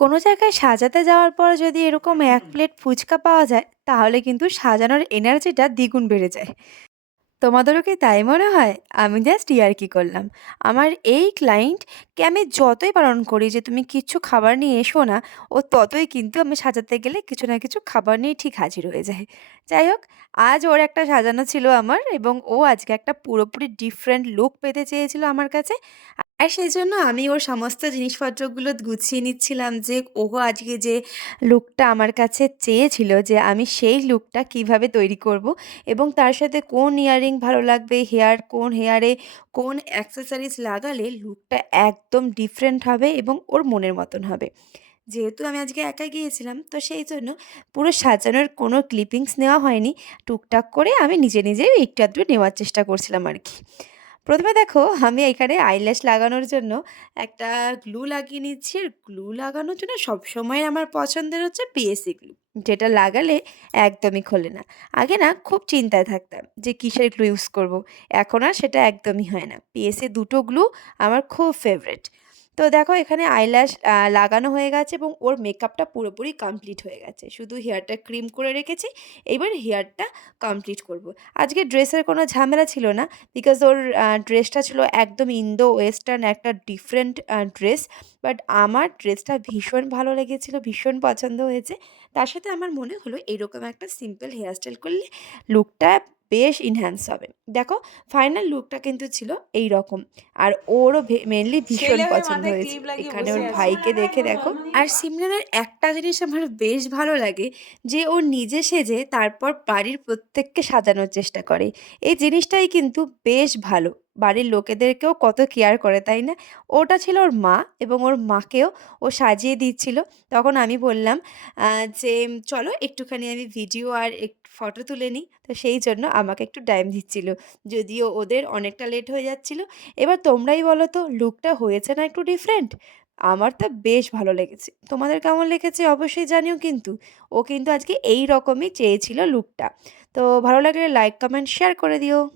কোনো জায়গায় সাজাতে যাওয়ার পর যদি এরকম ১ প্লেট ফুচকা পাওয়া যায়, তাহলে কিন্তু সাজানোর এনার্জিটা দ্বিগুণ বেড়ে যায়। তোমাদেরও কি তাই মনে হয়? আমি জাস্ট ইয়ার্কি করলাম। আমার এই ক্লায়েন্টকে আমি যতই বারণ করি যে, "তুমি কিচ্ছু খাবার নিয়ে এসো না," ও ততই কিন্তু আমি সাজাতে গেলে কিছু না কিছু খাবার নিয়ে ঠিক হাজির হয়ে যায়। যাই হোক, আজ ওর একটা সাজানো ছিল আমার এবং ও আজকে একটা পুরোপুরি ডিফারেন্ট লুক পেতে চেয়েছিল আমার কাছে। আর সেজন্য আমি ওর সমস্ত জিনিসপত্রগুলো গুছিয়ে নিচ্ছিলাম যে, ও আজকে যে লুকটা আমার কাছে চেয়েছিল যে, আমি সেই লুকটা কিভাবে তৈরি করব। এবং তার সাথে কোন ইয়াররিং ভালো লাগবে, কোন হেয়ারে কোন অ্যাক্সেসরিজ লাগালে লুকটা একদম ডিফারেন্ট হবে এবং ওর মনের মতন হবে। যেহেতু আমি আজকে একা গিয়েছিলাম, তো সেই জন্য পুরো সাজানোর কোনো ক্লিপিংস নেওয়া হয়নি। টুকটাক করে আমি নিজে, নিজেই একটু আধটু নেওয়ার চেষ্টা করছিলাম আরকি। ১ম এ দেখো আমি এখানে আইল্যাশ লাগানোর জন্য একটা গ্লু লাগিয়ে নিচ্ছি। আর গ্লু লাগানোর জন্য সবসময় আমার পছন্দের হচ্ছে পিএসি গ্লু। যেটা লাগালে একদমই খোলে না। আগে না খুব চিন্তায় থাকতাম যে কিসের গ্লু ইউজ করব। এখন আর সেটা একদমই হয় না। পিএসি ২ টো গ্লু আমার খুব ফেভারিট। তো দেখো এখানে আইল্যাশ লাগানো হয়ে গেছে এবং ওর মেকআপটা পুরোপুরি কমপ্লিট হয়ে গেছে। শুধু হেয়ারটা ক্রিম করে রেখেছি। এবার হেয়ারটা কমপ্লিট করব। আজকে ড্রেসের কোনো ঝামেলা ছিল না। বিকজ ওর ড্রেসটা ছিল একদম ইন্দো ওয়েস্টার্ন একটা ডিফারেন্ট ড্রেস। বাট আমার ড্রেসটা ভীষণ ভালো লেগেছিল, ভীষণ পছন্দ হয়েছে। তার সাথে আমার মনে হলো এরকম একটা সিম্পল হেয়ার স্টাইল করলে লুকটা বেশ এনহ্যান্স হবে। দেখো ফাইনাল লুকটা কিন্তু ছিল এইরকম। আর ওরও মেইনলি ভীষণ ছেলে হয়ে পছন্দ মাথায় হয়েছে। ক্লিপ লাগিয়ে এখানে বসে ওর আছে। ভাইকে দেখে দেখো। আর সিমরানের একটা জিনিস আমার বেশ ভালো লাগে যে ও নিজে সেজে তারপর বাড়ির প্রত্যেককে সাজানোর চেষ্টা করে। এই জিনিসটাই কিন্তু বেশ ভালো। বাড়ির লোকেদেরকেও কত কেয়ার করে, তাই না? ওটা ছিল ওর মা এবং ওর মাকেও ও সাজিয়ে দিচ্ছিল। তখন আমি বললাম যে, "চলো একটুখানি আমি ভিডিও আর ফটো তুলে নিই।" তো সেই জন্য আমাকে একটু টাইম দিচ্ছিল। যদিও ওদের অনেকটা লেট হয়ে যাচ্ছিল। এবার তোমরাই বলো তো লুকটা হয়েছে না একটু ডিফারেন্ট? আমার তো বেশ ভালো লেগেছে। তোমাদের কেমন লেগেছে অবশ্যই জানিও কিন্তু। ও কিন্তু আজকে এই রকমই চেয়েছিল লুকটা। তো ভালো লাগলে লাইক, কমেন্ট, শেয়ার করে দিও।